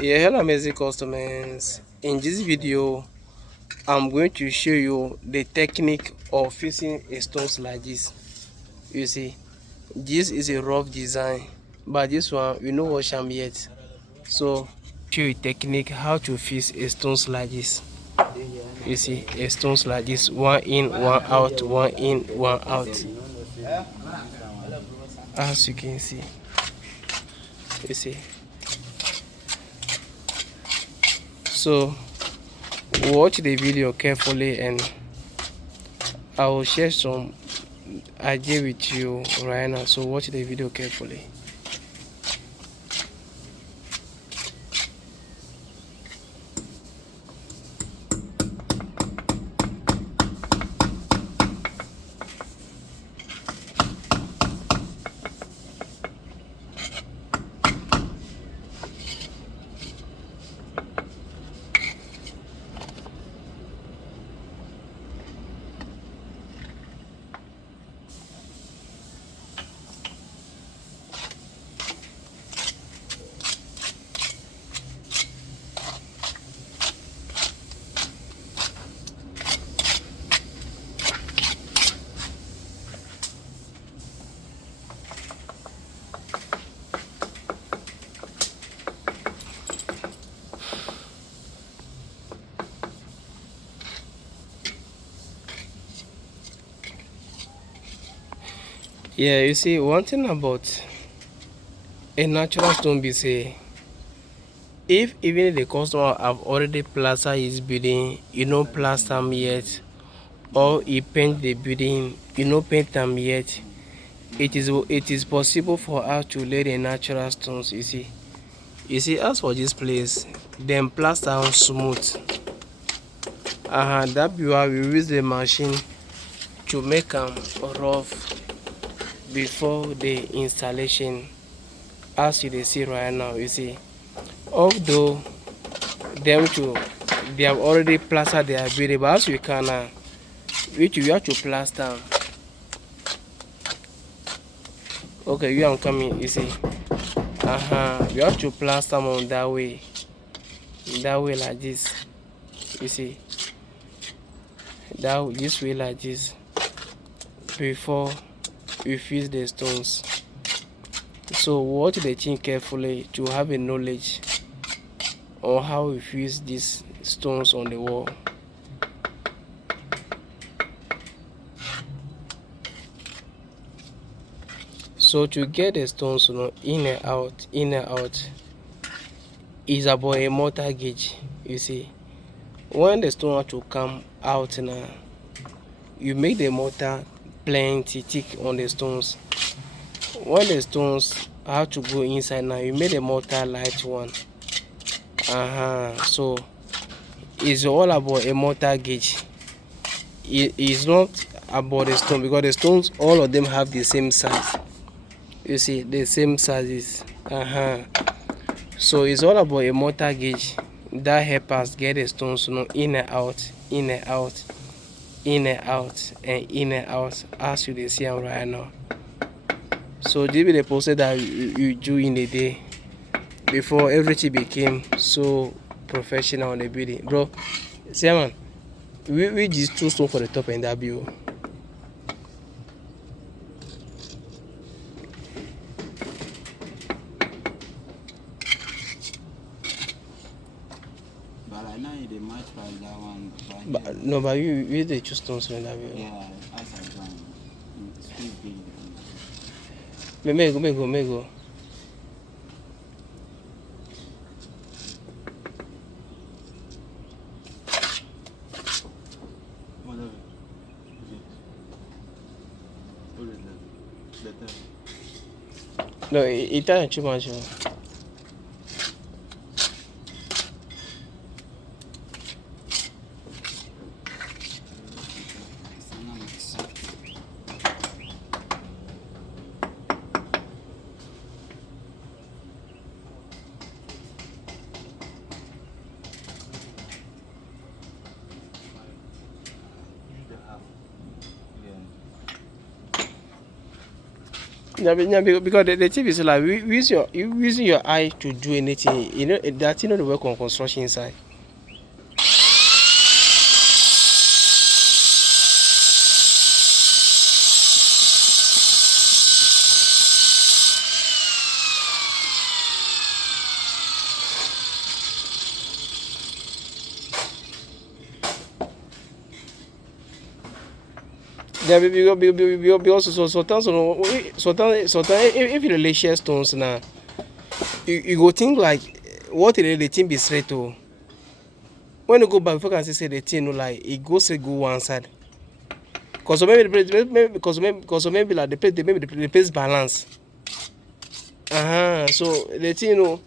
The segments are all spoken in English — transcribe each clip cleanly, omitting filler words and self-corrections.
Yeah, hello amazing customers. In this video, I'm going to show you the technique of fixing a stones like this. You see, this is a rough design, but this one we know wash am yet. So show you technique how to fix a stones like this. You see, a stones like this, one in, one out, one in, one out. As you can see, you see. So watch the video carefully and I will share some idea with you right now. So watch the video carefully. Yeah, you see, one thing about a natural stone be say, if even the customer have already plastered his building, you know plaster am yet, or he paint the building, you know paint am yet, it is possible for us to lay the natural stones. You see, as for this place, them plaster am smooth. That be why we use the machine to make am rough before the installation. As you dey see right now, you see, although them too, they have already plastered their building, but as we can now, which we have to plaster am. Okay, you am coming, you see. We have to plaster am on that way like this. You see, this way like this before we fix the stones. So watch the thing carefully to have a knowledge on how we fix these stones on the wall. So to get the stones, in and out, is about a mortar gauge. You see, when the stone have to come out now, you make the mortar plenty thick on the stones. When the stones have to go inside now, you make the mortar light one. So it's all about a mortar gauge. It is not about the stone, because the stones, all of them have the same size. You see, the same sizes. So it's all about a mortar gauge that help us get the stones, in and out, in and out, in and out, and in and out, as you dey see am right now. So this be the process that you do in a day before everything became so professional on the building. Bro, see man, we just two stone for the top and that view. But I know they match by that one. But no, but you the two stones in that view. Yeah, as I done. It's too big. Me go. Whatever. No, it doesn't too much. Yeah, because the tip is like you using your eye to do anything. You know that you know the work on construction inside. Yeah, because sometimes if you really share stones now, you go think like what the thing be straight to. When you go back, before you can say the thing no like it goes straight go one side. Cause maybe the place, maybe like the place, maybe the place balance. So the thing you know,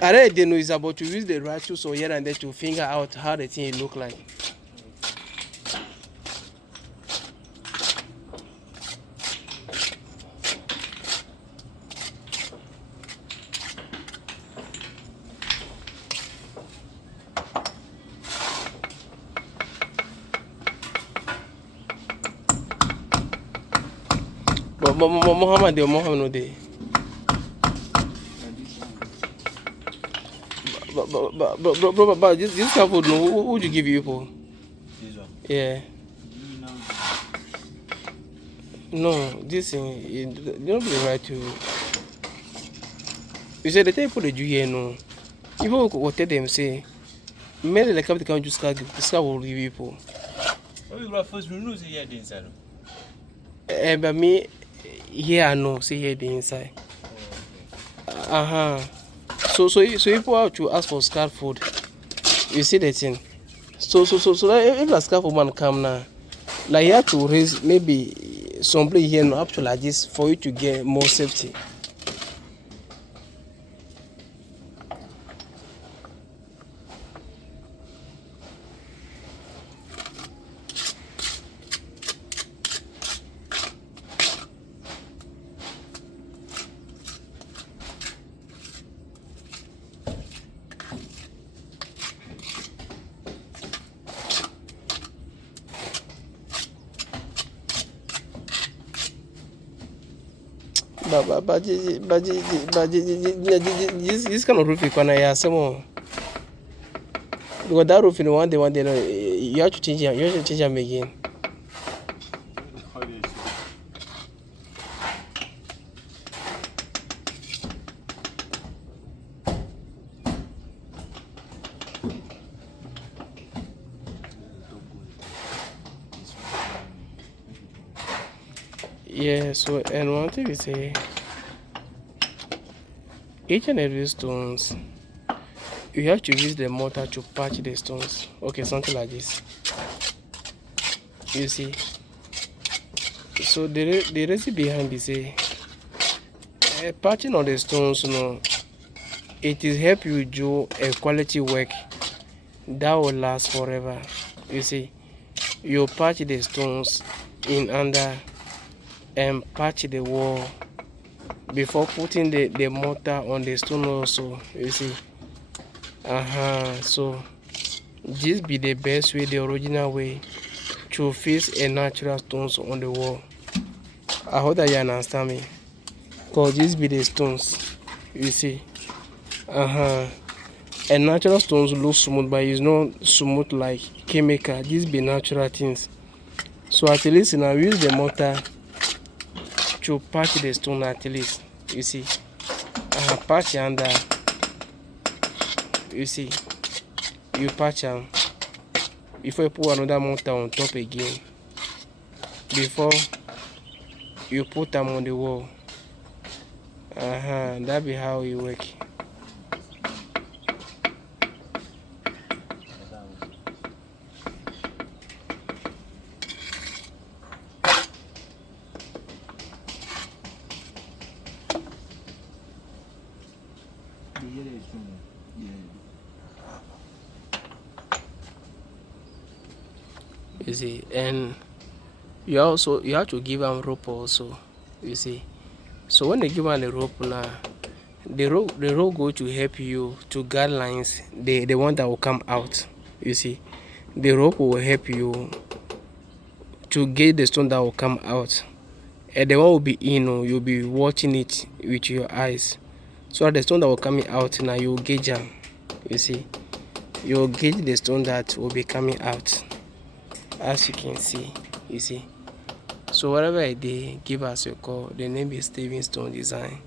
I really didn't know is about to use the right tools or here and there to figure out how the thing look like. But Muhammad no dey. But this kind of food, no, who would you give you for? This one. Yeah. You know. No, this thing, you don't be right to. You say the thing for the Jew here, no. Even what tell them say, many like come to count just this guy will give you for. What we got first, we know the here inside. But me, here I know, see here the inside. So if you have to ask for scarf food, you see the thing. So if a scarf man come now, like you have to raise maybe some place here up to like this for you to get more safety. But this kind of roof you can have some more. Because that roof in one day you have to change it. You have to change them again. Yeah, so and one thing we say each and every stones you have to use the mortar to patch the stones. Okay, something like this. You see. So the reason behind is say patching on the stones, you know, it is help you do a quality work that will last forever. You see, you patch the stones in under and patch the wall before putting the mortar on the stone also. You see. So this be the best way, the original way to fix a natural stones on the wall. I hope that you understand me. Cause this be the stones. You see. And natural stones look smooth, but it's not smooth like chemical. These be natural things. So at least now use the mortar to patch the stone at least. You see. Patch under. You see. You patch them before you put another mortar on top again. Before you put them on the wall. That be how it work. You see, and you have to give them rope also. You see, so when they give them the rope now, the rope go to help you to guide lines, the one that will come out. You see, the rope will help you to get the stone that will come out. and the one will be in, you'll be watching it with your eyes. So the stone that will coming out now, you gauge them. You see, you gauge the stone that will be coming out, as you can see. You see. So whatever I did, give us a call. The name is Steven Stone Design.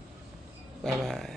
Bye bye.